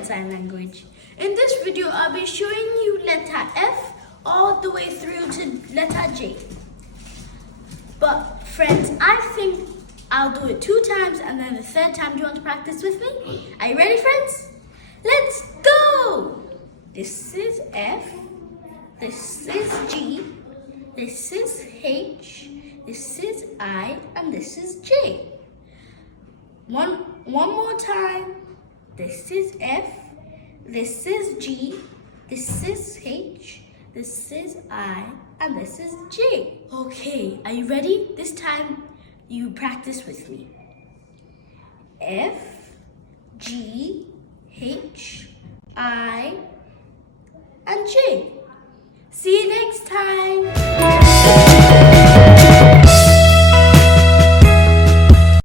learn sign language. In this video, I'll be showing you letter F all the way through to letter J. But friends, I think I'll do it 2 times and then the 3rd time, do you want to practice with me? Are you ready, friends? Let's go! This is F, this is G, this is H, this is I, and this is J. One more time. This is F, this is G, this is H, this is I, and this is J. Okay, are you ready? This time you practice with me. F, G, H, I, and J. See you next time.